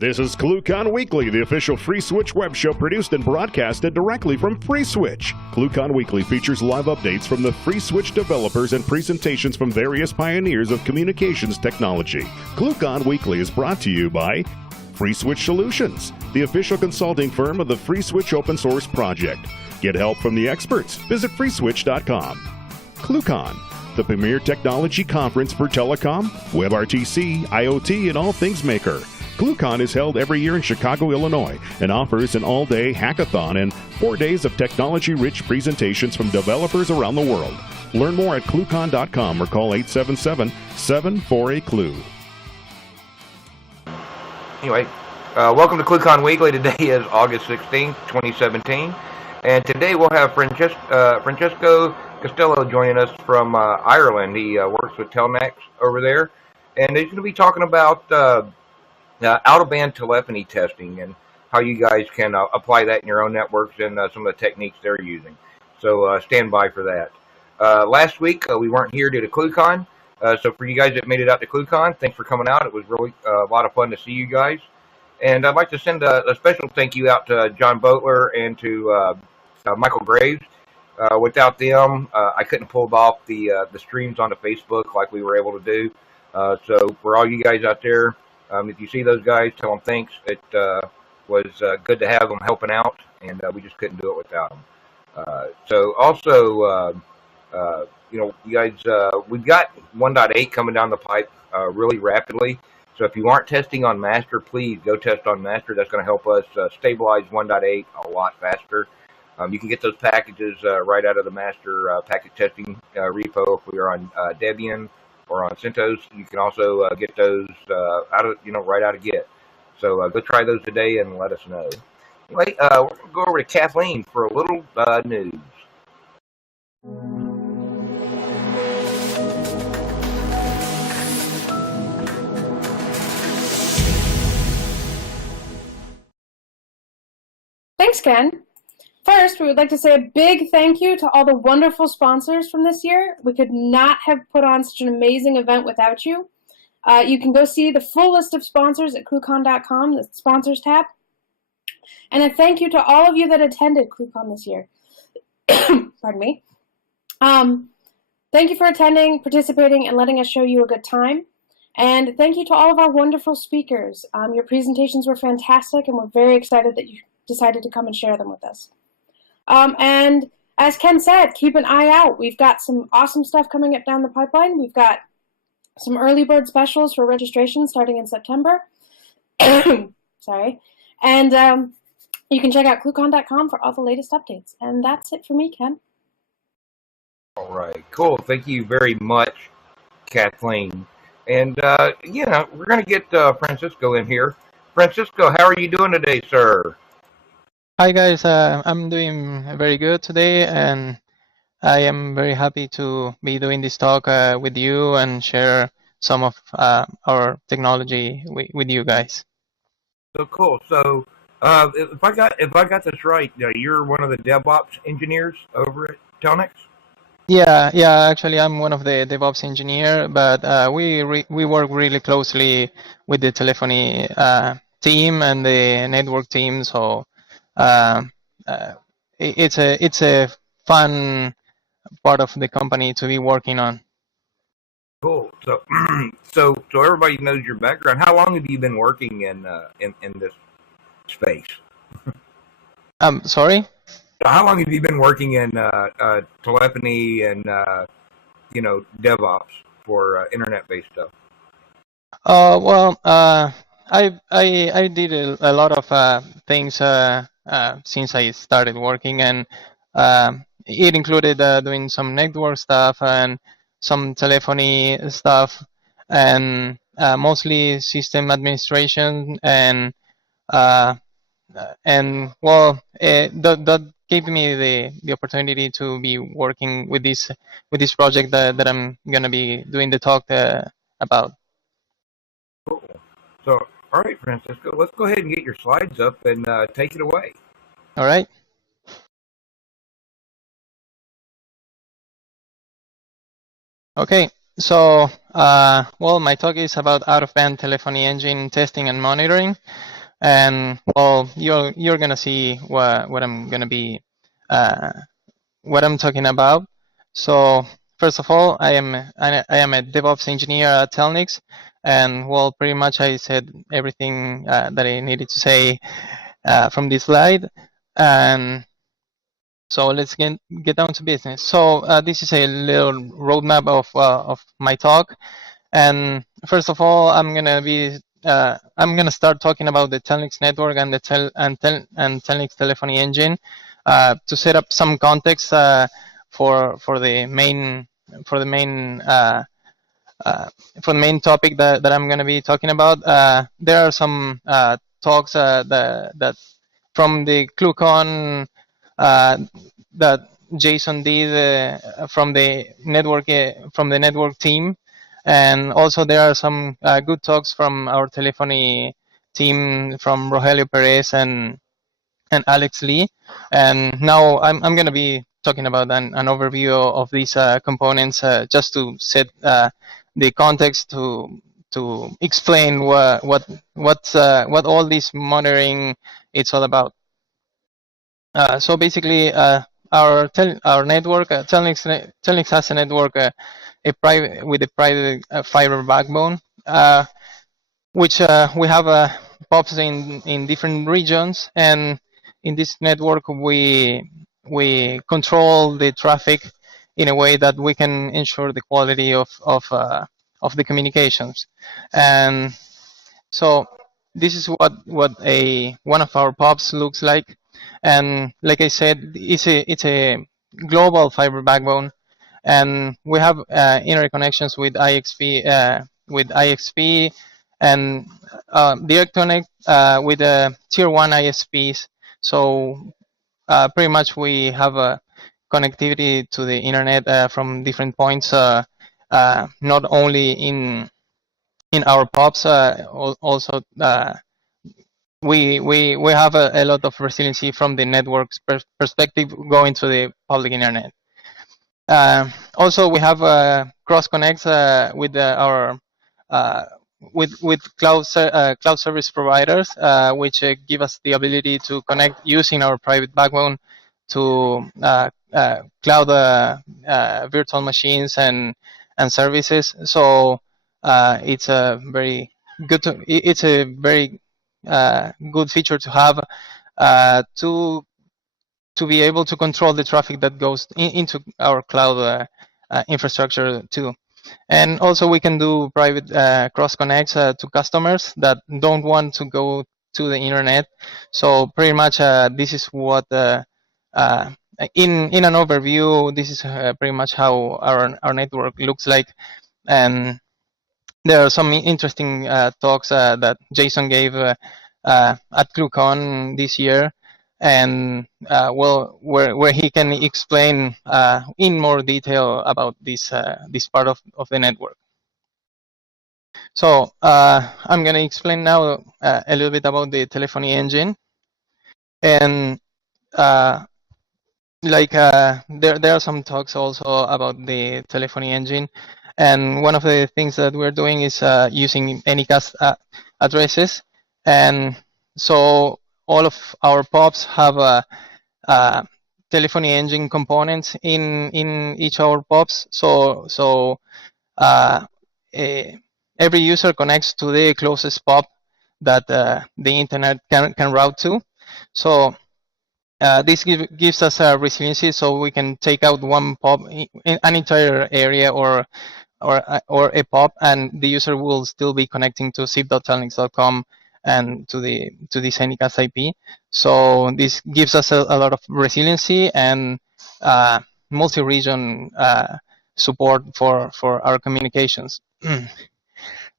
This is ClueCon Weekly, the official Free Switch web show produced and broadcasted directly from Free Switch. ClueCon Weekly features live updates from the Free Switch developers and presentations from various pioneers of communications technology. ClueCon Weekly is brought to you by Free Switch Solutions, the official consulting firm of the Free Switch open source project. Get help from the experts. Visit freeswitch.com. ClueCon, the premier technology conference for telecom, WebRTC, IoT, and all things maker. ClueCon is held every year in Chicago, Illinois, and offers an all-day hackathon and 4 days of technology-rich presentations from developers around the world. Learn more at ClueCon.com or call 877-748-CLUE. Anyway, welcome to ClueCon Weekly. Today is August 16th, 2017, and today we'll have Francesco Castello joining us from Ireland. He works with Telnyx over there, and he's going to be talking about out-of-band telephony testing and how you guys can apply that in your own networks and some of the techniques they're using. So stand by for that. Last week we weren't here due to ClueCon, so for you guys that made it out to ClueCon, thanks for coming out. It was really a lot of fun to see you guys. And I'd like to send a special thank you out to John Boatler and to Michael Graves. Without them, I couldn't pull off the streams onto Facebook like we were able to do. So for all you guys out there, if you see those guys, tell them thanks. It was good to have them helping out, and we just couldn't do it without them. So also, you guys, we've got 1.8 coming down the pipe really rapidly. So if you aren't testing on master, please go test on master. That's going to help us stabilize 1.8 a lot faster. You can get those packages right out of the master package testing repo if we are on Debian or on CentOS. You can also get those right out of Git. So go try those today and let us know. Anyway, we're going to go over to Kathleen for a little news. Thanks, Ken. First, we would like to say a big thank you to all the wonderful sponsors from this year. We could not have put on such an amazing event without you. You can go see the full list of sponsors at ClueCon.com, the sponsors tab. And a thank you to all of you that attended ClueCon this year. Pardon me. Thank you for attending, participating, and letting us show you a good time. And thank you to all of our wonderful speakers. Your presentations were fantastic, and we're very excited that you decided to come and share them with us. And as Ken said, keep an eye out. We've got some awesome stuff coming up down the pipeline. We've got some early bird specials for registration starting in September. Sorry. And you can check out ClueCon.com for all the latest updates. And that's it for me, Ken. All right, cool. Thank you very much, Kathleen. And, we're going to get Francisco in here. Francisco, how are you doing today, sir? Hi guys, I'm doing very good today, and I am very happy to be doing this talk with you and share some of our technology with you guys. So cool. So if I got this right, you're one of the DevOps engineers over at Telnyx? Yeah. Actually, I'm one of the DevOps engineer, but we work really closely with the telephony team and the network team. So. It's a fun part of the company to be working on. Cool. So so everybody knows your background. How long have you been working in this space? Sorry? How long have you been working in telephony and DevOps for internet-based stuff? I did a lot of things since I started working, and it included doing some network stuff and some telephony stuff, and mostly system administration, and that gave me the opportunity to be working with this project that I'm gonna be doing the talk about. Cool. So, all right, Francisco, let's go ahead and get your slides up and take it away. All right. Okay, So, well, my talk is about out-of-band telephony engine testing and monitoring, and well, you're gonna see what I'm gonna be what I'm talking about. So, first of all, I am a DevOps engineer at Telnyx, and well, pretty much I said everything that I needed to say from this slide, and so let's get down to business. So this is a little roadmap of my talk. And first of all, I'm gonna start talking about the Telnyx network and the Telnyx telephony engine to set up some context for the main for the main for the main topic that I'm gonna be talking about. There are some talks that from the ClueCon uh, that Jason did from the network team, and also there are some good talks from our telephony team from Rogelio Perez and Alex Lee. And now I'm going to be talking about an overview of these components just to set the context to explain what all this monitoring it's all about. So basically, our network, Telnyx has a network, with a private fiber backbone, which we have POPs in different regions, and in this network we control the traffic in a way that we can ensure the quality of the communications. And so this is what a one of our POPs looks like. And like I said, it's a global fiber backbone, and we have interconnections with IXP and direct connect with tier one ISPs. So pretty much we have a connectivity to the internet from different points, not only in our POPs, also we have a lot of resiliency from the network's perspective going to the public internet. Also, we have cross connects with our with cloud service providers, which give us the ability to connect using our private backbone to cloud virtual machines and services. So it's a very it's a very good feature to have to be able to control the traffic that goes into our cloud infrastructure too. And also we can do private cross connects to customers that don't want to go to the internet. So pretty much this is what in an overview, this is pretty much how our network looks like. And there are some interesting talks that Jason gave at ClueCon this year, and well, where he can explain in more detail about this part of the network. So I'm going to explain now a little bit about the telephony engine, and there are some talks also about the telephony engine, and one of the things that we're doing is using Anycast addresses, and so all of our POPs have a telephony engine components in each of our POPs. So every user connects to the closest POP that the internet can route to. So this gives us a resiliency, so we can take out one POP in an entire area or a POP, and the user will still be connecting to zip.telnyx.com and to this Anycast IP. So this gives us a lot of resiliency and multi-region support for our communications.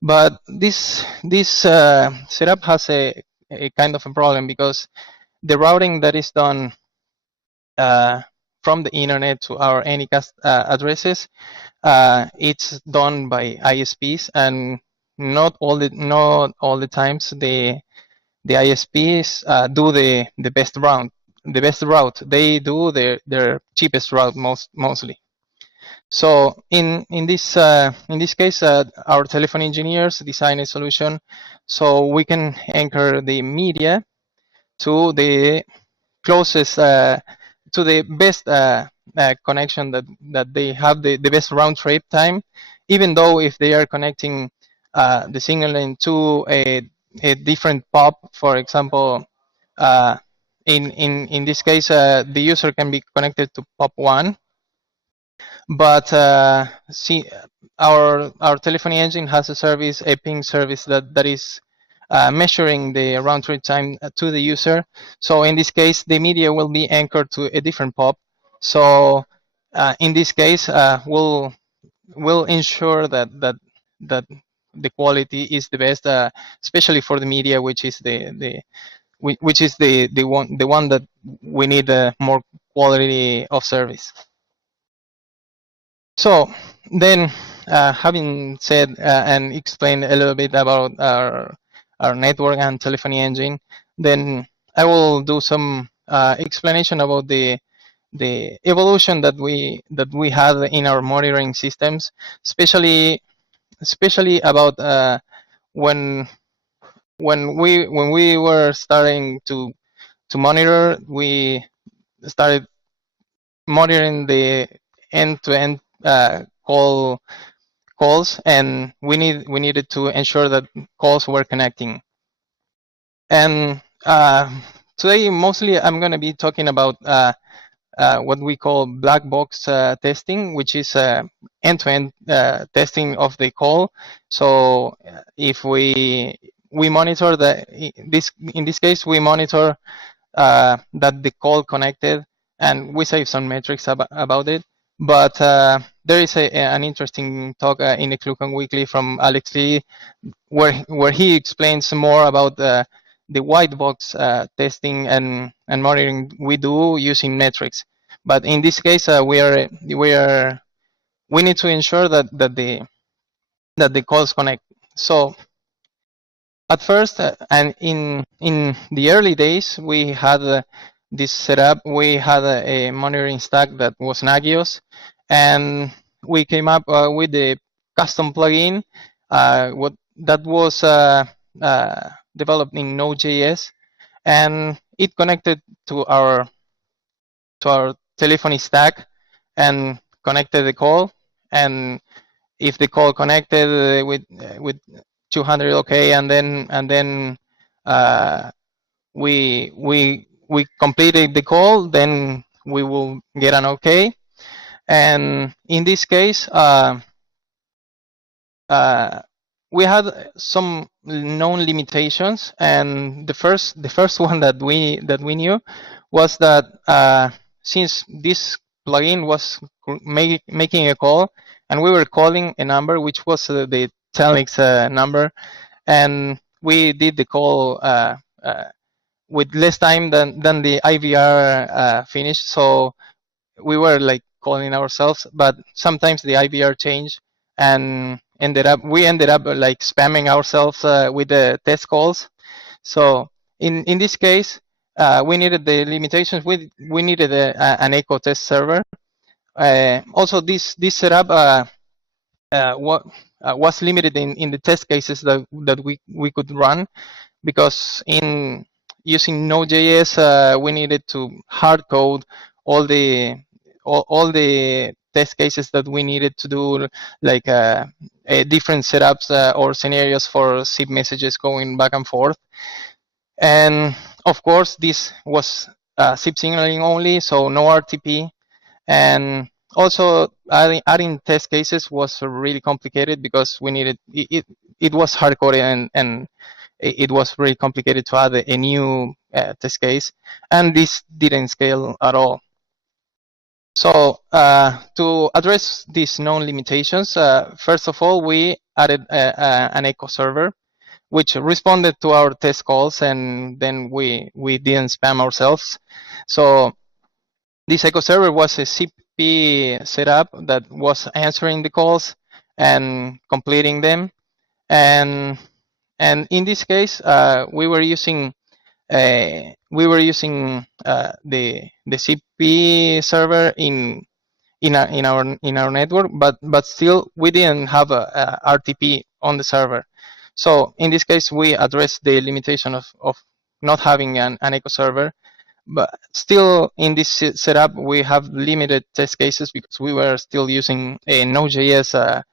But this setup has a kind of a problem, because the routing that is done from the internet to our Anycast addresses, it's done by ISPs, and not all the times the ISPs do the best route. They do their cheapest route mostly. So in this case, our telephone engineers design a solution so we can anchor the media to the closest to the best connection that they have, the best round trip time, even though if they are connecting the signal into a different pop, for example, uh, in this case, the user can be connected to pop 1, but see, our telephony engine has a service, a ping service that is measuring the round trip time to the user. So in this case, the media will be anchored to a different pop. So in this case, we'll ensure that the quality is the best, especially for the media, which is the one that we need more quality of service. So then, having said and explained a little bit about our network and telephony engine, then I will do some explanation about the evolution that we had in our monitoring systems, especially about when we were starting to monitor. We started monitoring the end-to-end calls, and we needed to ensure that calls were connecting. And today, mostly, I'm going to be talking about what we call black box testing, which is end-to-end testing of the call. So if we monitor in this case, we monitor that the call connected, and we save some metrics about it. But there is an interesting talk in the ClueCon Weekly from Alex Lee, where he explains more about the white box testing and monitoring we do using metrics. But in this case, we need to ensure that the calls connect. So at first, and in the early days, we had this setup. We had a monitoring stack that was Nagios, and we came up with the custom plugin. What that was developed in Node.js, and it connected to our telephony stack and connected the call. And if the call connected with 200 okay, and then we completed the call, then we will get an okay. And in this case, we had some known limitations, and the first one that we knew was that since this plugin was making a call, and we were calling a number which was the Telnyx number, and we did the call with less time than the IVR finished. So we were like calling ourselves, but sometimes the IVR changed, and we ended up like spamming ourselves with the test calls. So in this case, we needed the limitations. We needed an echo test server. Also, this setup was limited in the test cases that we could run, because in using Node.js, we needed to hard code all the test cases that we needed to do, like different setups or scenarios for zip messages going back and forth. And of course, this was zip signaling only, so no RTP. And also, adding test cases was really complicated, because we needed it was hard coded, and it was really complicated to add a new test case, and this didn't scale at all. So to address these known limitations, first of all, we added an echo server, which responded to our test calls, and then we didn't spam ourselves. So this echo server was a CP setup that was answering the calls and completing them. And in this case, we were using the CP server in in our network, but still we didn't have a RTP on the server. So in this case, we addressed the limitation of not having an echo server. But still, in this setup, we have limited test cases because we were still using a Node.js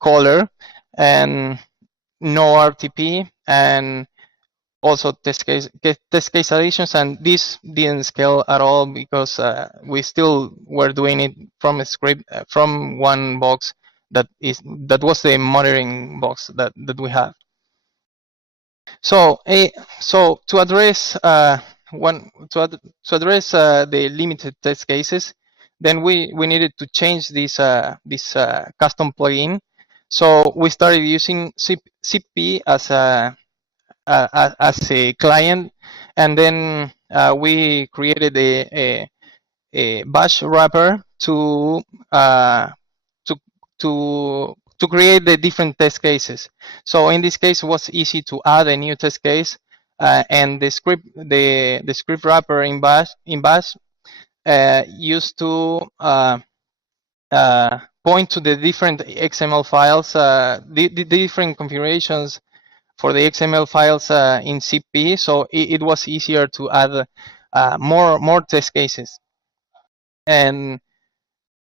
caller and no RTP, and also test case additions, and this didn't scale at all because we still were doing it from a script from one box that was the monitoring box that we have. So to address the limited test cases, then we needed to change this custom plugin. So we started using ZipP as a client, and then we created a bash wrapper to create the different test cases. So in this case, it was easy to add a new test case, and the script wrapper in bash used to point to the different XML files, the different configurations for the XML files in ZipP. So it was easier to add more test cases, and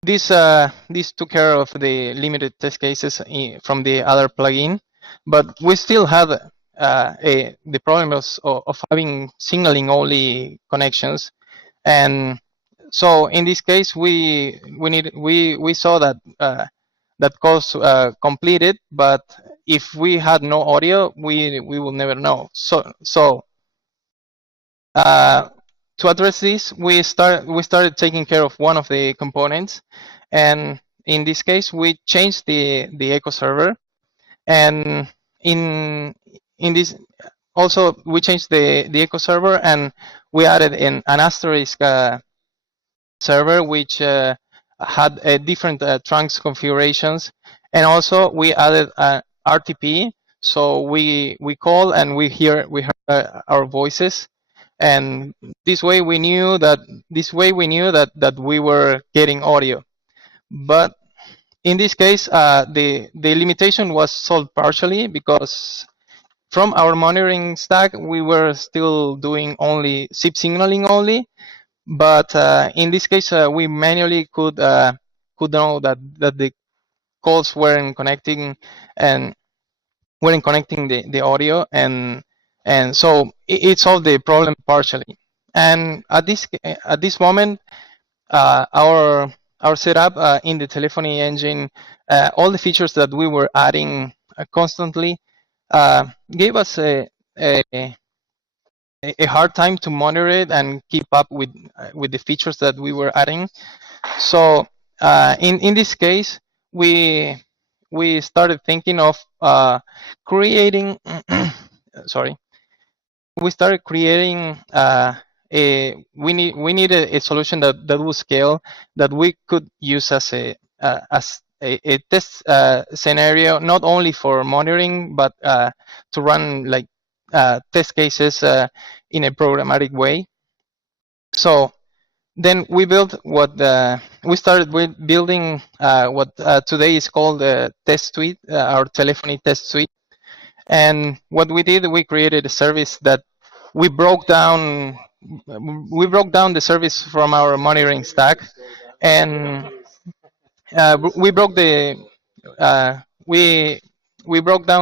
this took care of the limited test cases from the other plugin, but we still had the problem of having signaling only connections, and so in this case we saw that that course completed, but if we had no audio, we will never know. So to address this, we started taking care of one of the components, and in this case, we changed the echo server, and in this also we changed the echo server, and we added an asterisk server which had different trunks configurations, and also we added RTP, so we call and we hear our voices. And this way we knew that we were getting audio. But in this case, the limitation was solved partially because from our monitoring stack we were still doing only SIP signaling only. But in this case, we manually could know that the calls weren't connecting the audio, and so it solved the problem partially. And at this moment, our setup in the telephony engine, all the features that we were adding constantly, gave us a hard time to monitor it and keep up with the features that we were adding. So in this case, we started thinking of creating sorry, we started creating we needed a solution that would scale, that we could use as a test scenario, not only for monitoring, but to run like test cases in a programmatic way. So then we built we started with building what today is called the test suite, our telephony test suite. And what we did, we created a service that we broke down the service from our monitoring stack, and we broke down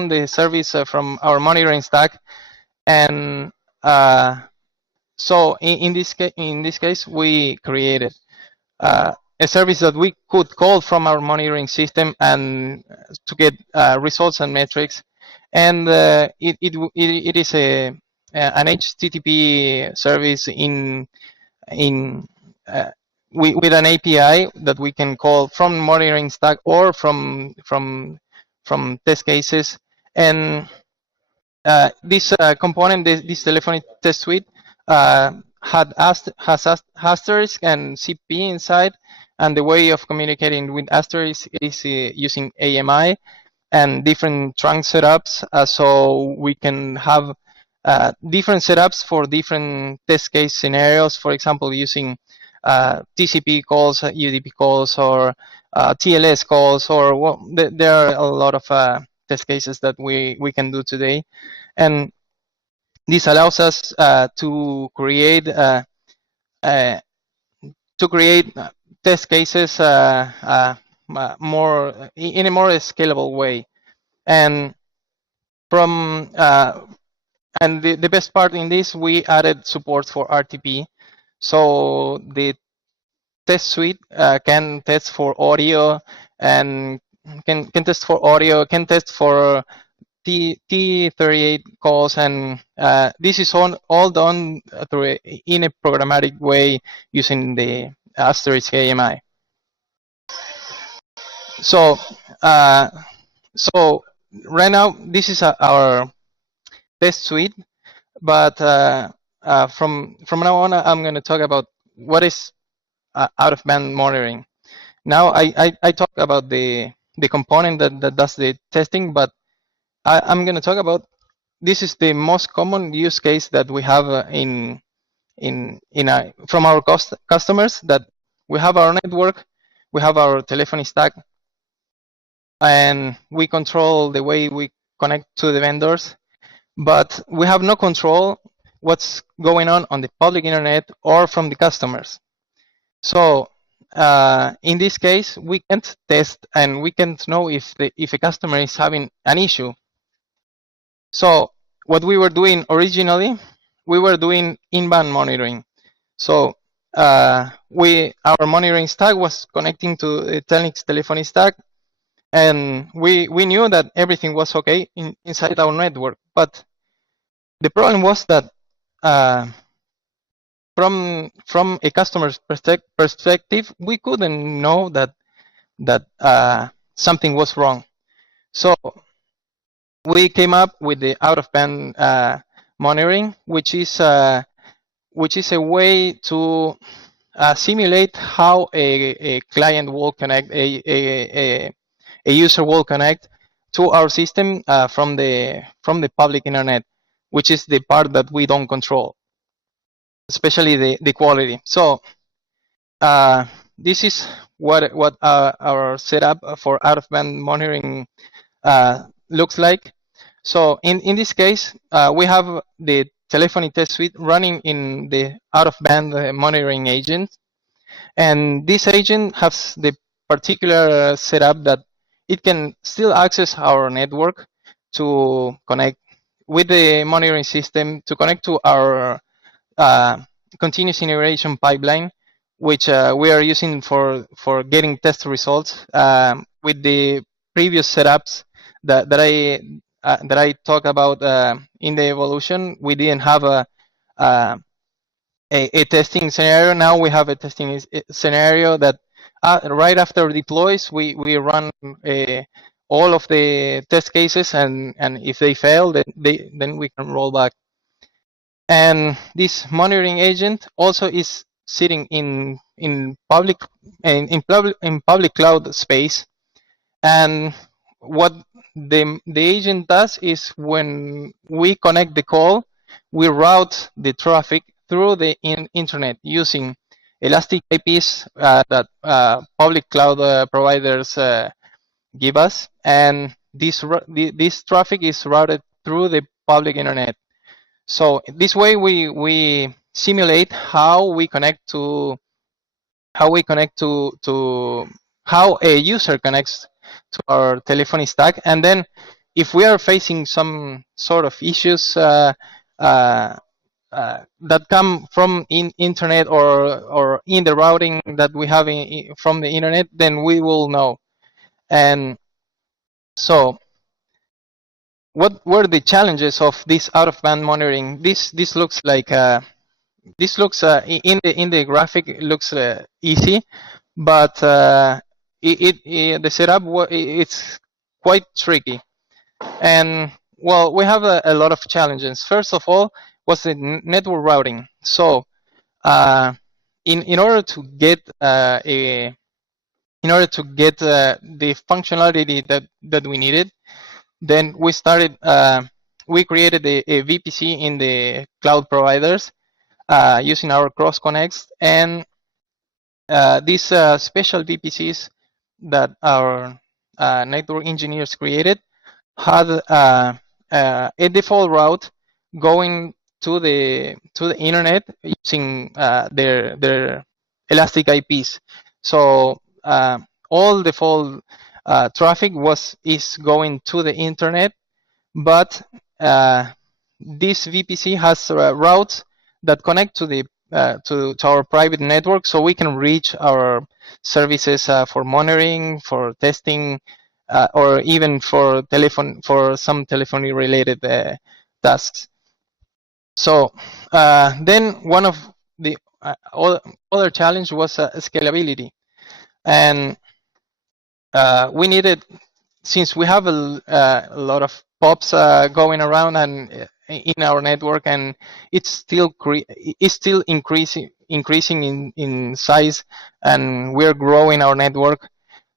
the service from our monitoring stack, and so in this case we created a service that we could call from our monitoring system and to get results and metrics. And it is an HTTP service with an API that we can call from monitoring stack or from test cases. And this component, this telephony test suite, has asterisk and ZipP inside, and the way of communicating with asterisk is using AMI and different trunk setups, so we can have different setups for different test case scenarios. For example, using TCP calls, UDP calls, or TLS calls, or there are a lot of test cases that we can do today, and this allows us to create test cases more in a more scalable way. And from and the best part in this, we added support for RTP, so the test suite can test for audio and can test for audio, can test for T38 calls, and this is all done through in a programmatic way using the asterisk AMI. So so right now this is our test suite, but from now on I'm going to talk about what is out-of-band monitoring. Now I talk about the component that does the testing, but I'm going to talk about this is the most common use case that we have from our customers, that we have our network, we have our telephony stack, and we control the way we connect to the vendors, but we have no control what's going on the public internet or from the customers. So in this case, we can't test and we can't know if a customer is having an issue. So what we were doing originally, we were doing in-band monitoring. So our monitoring stack was connecting to the Telnyx telephony stack, and we knew that everything was okay inside our network. But the problem was that from a customer's perspective, we couldn't know that something was wrong. So we came up with the out-of-band monitoring, which is a way to simulate how a client will connect, a user will connect to our system from the public internet, which is the part that we don't control, especially the quality. So this is what our setup for out-of-band monitoring looks like. So in this case, we have the telephony test suite running in the out-of-band monitoring agent, and this agent has the particular setup that it can still access our network to connect with the monitoring system, to connect to our continuous integration pipeline, which we are using for getting test results with the previous setups that I talked about in the evolution. We didn't have a testing scenario. Now we have a testing scenario that right after deploys, we run all of the test cases, and if they fail, then we can roll back. And this monitoring agent also is sitting in public cloud space. And what the agent does is, when we connect the call, we route the traffic through the internet using elastic IPs that public cloud providers give us, and this traffic is routed through the public internet. So this way we simulate how we connect to how a user connects to our telephony stack, and then if we are facing some sort of issues that come from internet or in the routing that we have from the internet, then we will know. And so what were the challenges of this out-of-band monitoring? This looks like in the graphic, it looks easy, but the setup it's quite tricky. And well, we have a lot of challenges. First of all was the network routing. So in order to get the functionality that we needed, then we started we created a VPC in the cloud providers using our cross connects, and these special VPCs that our network engineers created had a default route going to the internet using their elastic IPs. So all default traffic is going to the internet, but this VPC has routes that connect to the to our private network, so we can reach our services for monitoring, for testing, or even for some telephony related tasks. So then one of the other challenge was scalability, and we needed, since we have a lot of POPs going around and in our network, and it's still increasing in size, and we're growing our network.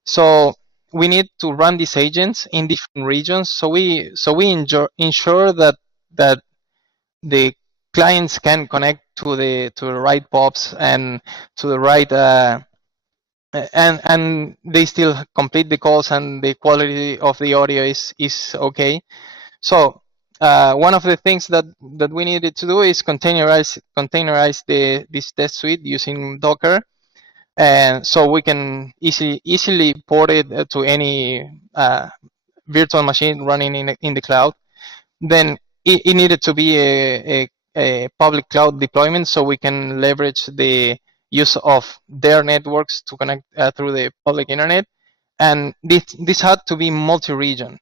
So we need to run these agents in different regions. So we ensure that the clients can connect to the right POPs and to the right and they still complete the calls and the quality of the audio is okay. So one of the things that we needed to do is containerize this test suite using Docker, and so we can easily port it to any virtual machine running in the cloud. Then it needed to be a public cloud deployment, so we can leverage the use of their networks to connect through the public internet. And this had to be multi-region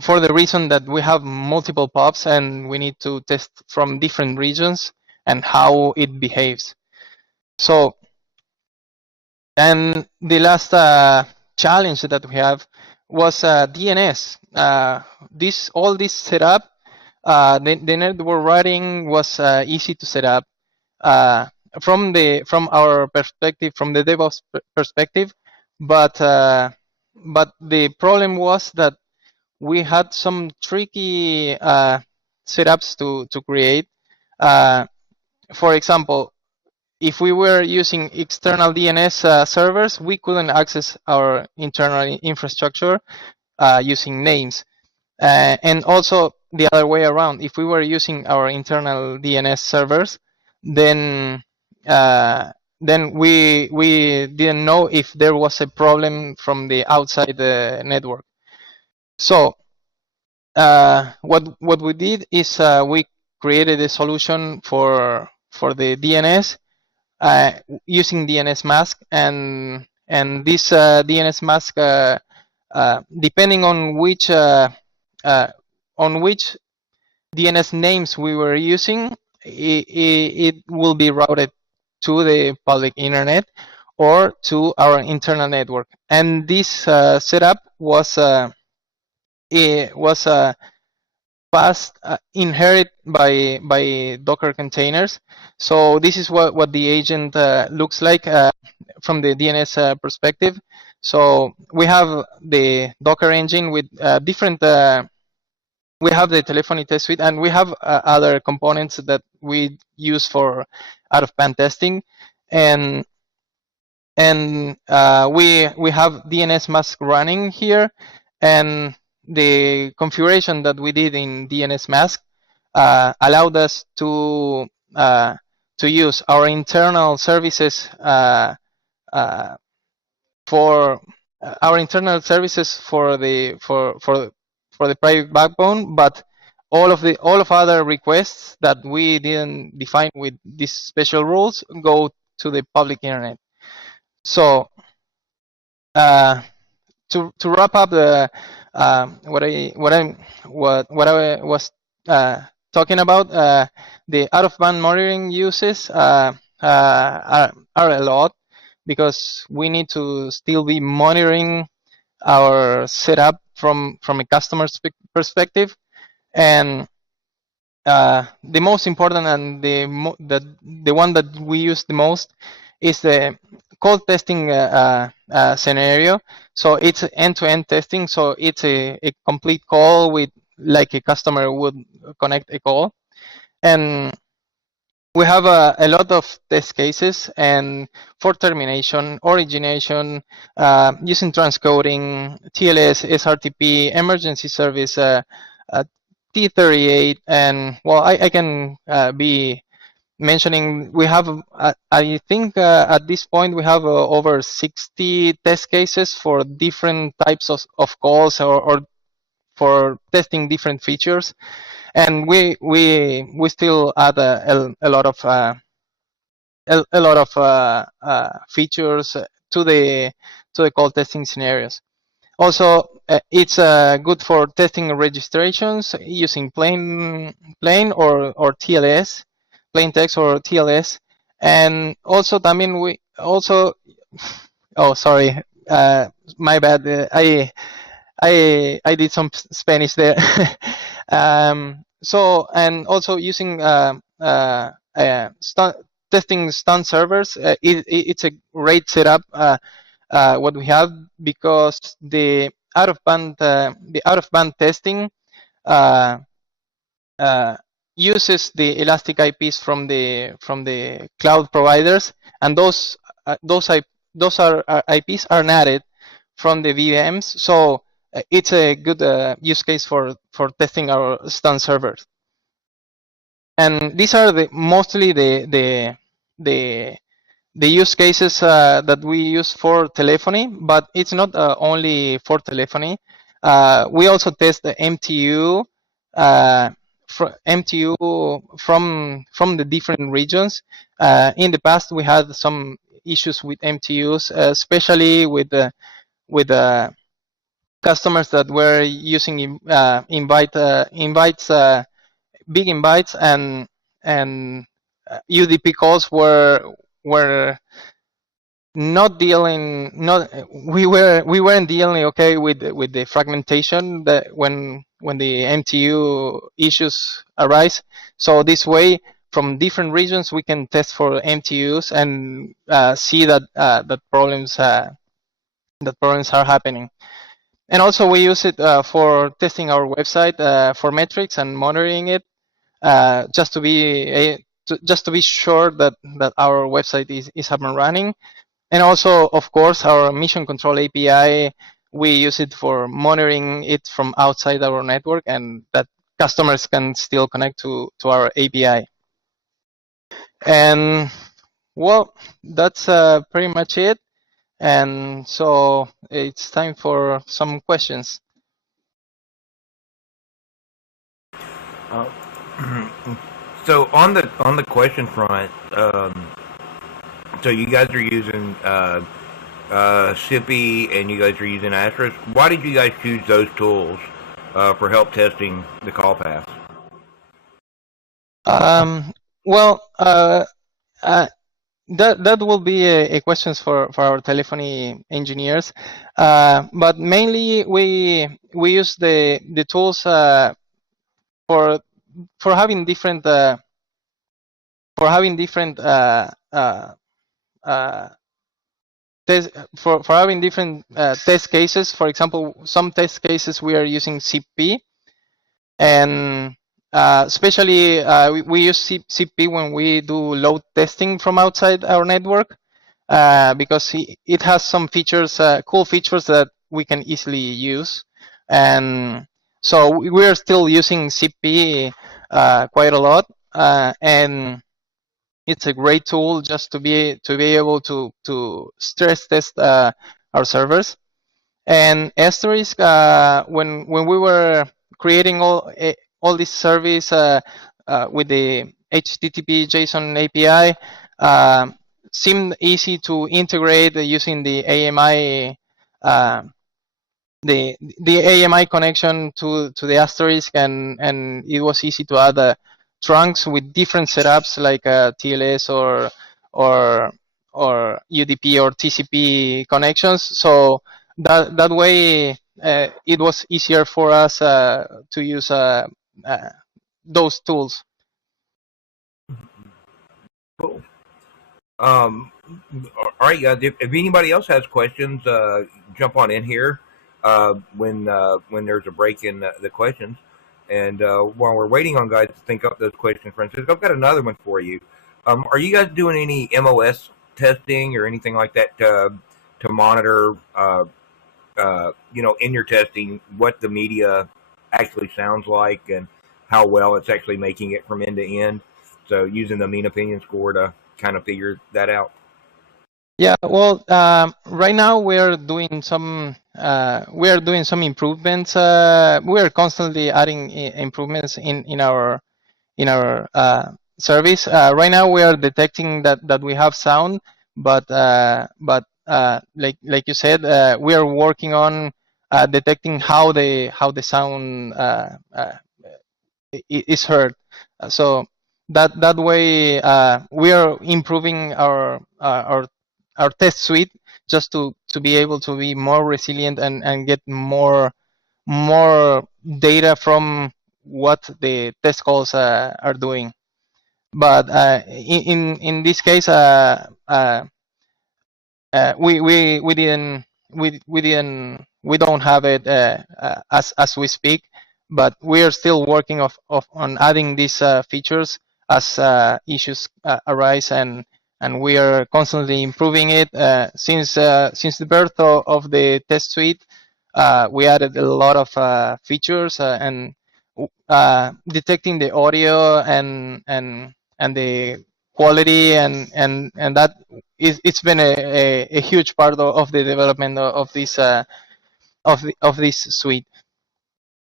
for the reason that we have multiple POPs and we need to test from different regions and how it behaves. So, and the last challenge that we have was DNS. All this setup, the network routing was easy to set up from our perspective, from the DevOps perspective, but the problem was that we had some tricky setups to create. For example, if we were using external DNS servers, we couldn't access our internal infrastructure using names. And also the other way around, if we were using our internal DNS servers, then we didn't know if there was a problem from the outside the network. So what we did is we created a solution for the DNS using DNS mask, and this DNS mask, depending on which DNS names we were using, it will be routed to the public internet or to our internal network. And this setup was passed inherit by Docker containers. So this is what the agent looks like from the DNS perspective. So we have the Docker engine with different. We have the telephony test suite, and we have other components that we use for out-of-band testing, and we have DNS mask running here, and the configuration that we did in DNS mask allowed us to use our internal services for the private backbone, but all of other requests that we didn't define with these special rules go to the public internet. So to wrap up the what I was talking about, the out-of-band monitoring uses are a lot, because we need to still be monitoring our setup from a customer's perspective, and the most important and the one that we use the most is the call testing scenario. So it's end-to-end testing. So it's a complete call with, like a customer would connect a call, and we have a lot of test cases, and for termination, origination, using transcoding, TLS, SRTP, emergency service, T38, and well, I can be mentioning we have, I think at this point we have over 60 test cases for different types of calls, or for testing different features, and we still add a lot of features to the call testing scenarios. Also, it's good for testing registrations using plain or TLS, plain text or TLS, and also, I mean, we also. Oh, sorry, my bad. I did some Spanish there. So, and also using testing stun servers. It's a great setup. What we have, because the out of band testing uh, uses the elastic IPs from the cloud providers, and those IPs are NATed from the VMs. So it's a good use case for testing our stun servers. And these are mostly the use cases that we use for telephony, but it's not only for telephony. We also test the MTU, from the different regions. In the past, we had some issues with MTUs, especially with customers that were using invites, big invites, and UDP calls were not dealing. We weren't dealing okay with the fragmentation that when the MTU issues arise. So this way, from different regions, we can test for MTUs and see that problems are happening. And also, we use it for testing our website for metrics and monitoring it, just to be sure that our website is up and running. And also, of course, our mission control API, we use it for monitoring it from outside our network, and that customers can still connect to our API. And well, that's pretty much it. And so it's time for some questions. So on the question front, so you guys are using SIPI and you guys are using Asterisk. Why did you guys choose those tools for help testing the call paths? Well, that will be a question for our telephony engineers, but mainly we use the tools for having different having different test cases. For example, some test cases we are using SIP, and especially we use SIP when we do load testing from outside our network, because it has some features, cool features that we can easily use. And so we are still using SIP quite a lot, and it's a great tool just to be able to stress test our servers. And Asterisk, when we were creating all this service with the HTTP JSON API, seemed easy to integrate using the AMI the AMI connection to the Asterisk, and it was easy to add trunks with different setups like TLS or UDP or TCP connections. So that way it was easier for us to use those tools. Cool. All right, guys. If anybody else has questions, jump on in here when there's a break in the questions. And while we're waiting on guys to think up those questions, Francisco, I've got another one for you. Are you guys doing any MOS testing or anything like that to monitor, in your testing, what the media actually sounds like and how well it's actually making it from end to end? So using the mean opinion score to kind of figure that out. Yeah, well, right now we're doing some improvements. We're constantly adding improvements in our service. Right now we are detecting that we have sound, but like you said, we are working on detecting how the sound is heard. So that way we are improving our test suite just to be able to be more resilient and get more data from what the test calls are doing. But in this case, we don't have it as we speak, but we are still working on adding these features as issues arise, and we are constantly improving it. Since the birth of the test suite, we added a lot of features and detecting the audio and the quality, and that it's been a huge part of the development of this suite.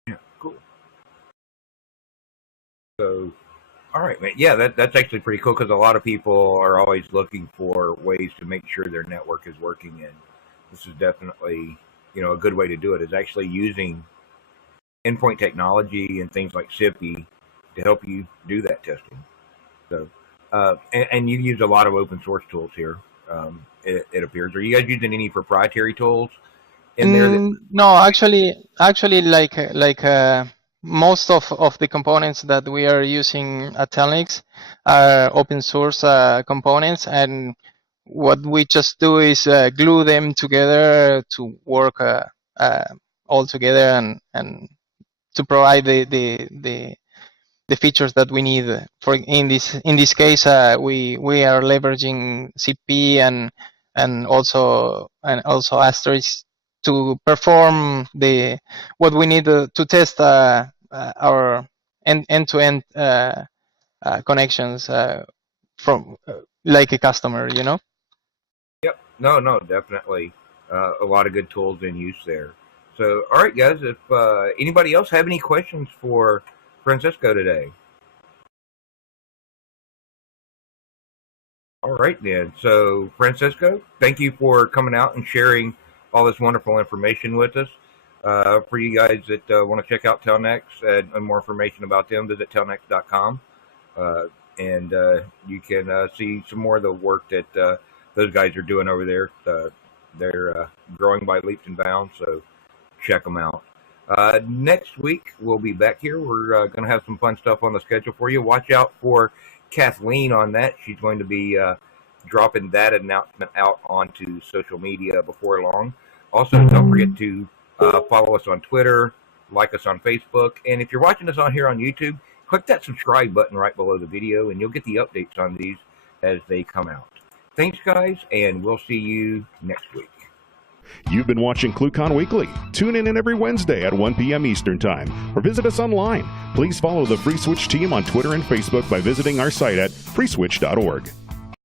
Yeah, cool. So, all right, man. Yeah, that's actually pretty cool, because a lot of people are always looking for ways to make sure their network is working, and this is definitely, a good way to do it, is actually using endpoint technology and things like SIPI to help you do that testing. So, and you use a lot of open source tools here. It appears. Are you guys using any proprietary tools in there? No, actually, like most of the components that we are using at Telnyx are open source components, and what we just do is glue them together to work all together and to provide the features that we need. For in this case, we are leveraging CP and also Asterisk to perform what we need to test our end-to-end connections from like a customer, Yep. No, definitely. A lot of good tools in use there. So, all right, guys, if anybody else have any questions for Francisco today? All right, then. So, Francisco, thank you for coming out and sharing all this wonderful information with us. For you guys that want to check out Telnyx and more information about them, visit telnyx.com. And you can see some more of the work that those guys are doing over there. They're growing by leaps and bounds, so check them out. Next week, we'll be back here. We're going to have some fun stuff on the schedule for you. Watch out for Kathleen on that. She's going to be dropping that announcement out onto social media before long. Also, don't forget to follow us on Twitter, like us on Facebook, and if you're watching us on here on YouTube, click that subscribe button right below the video, and you'll get the updates on these as they come out. Thanks, guys, and we'll see you next week. You've been watching ClueCon Weekly. Tune in every Wednesday at 1 p.m. Eastern Time, or visit us online. Please follow the FreeSwitch team on Twitter and Facebook by visiting our site at freeswitch.org.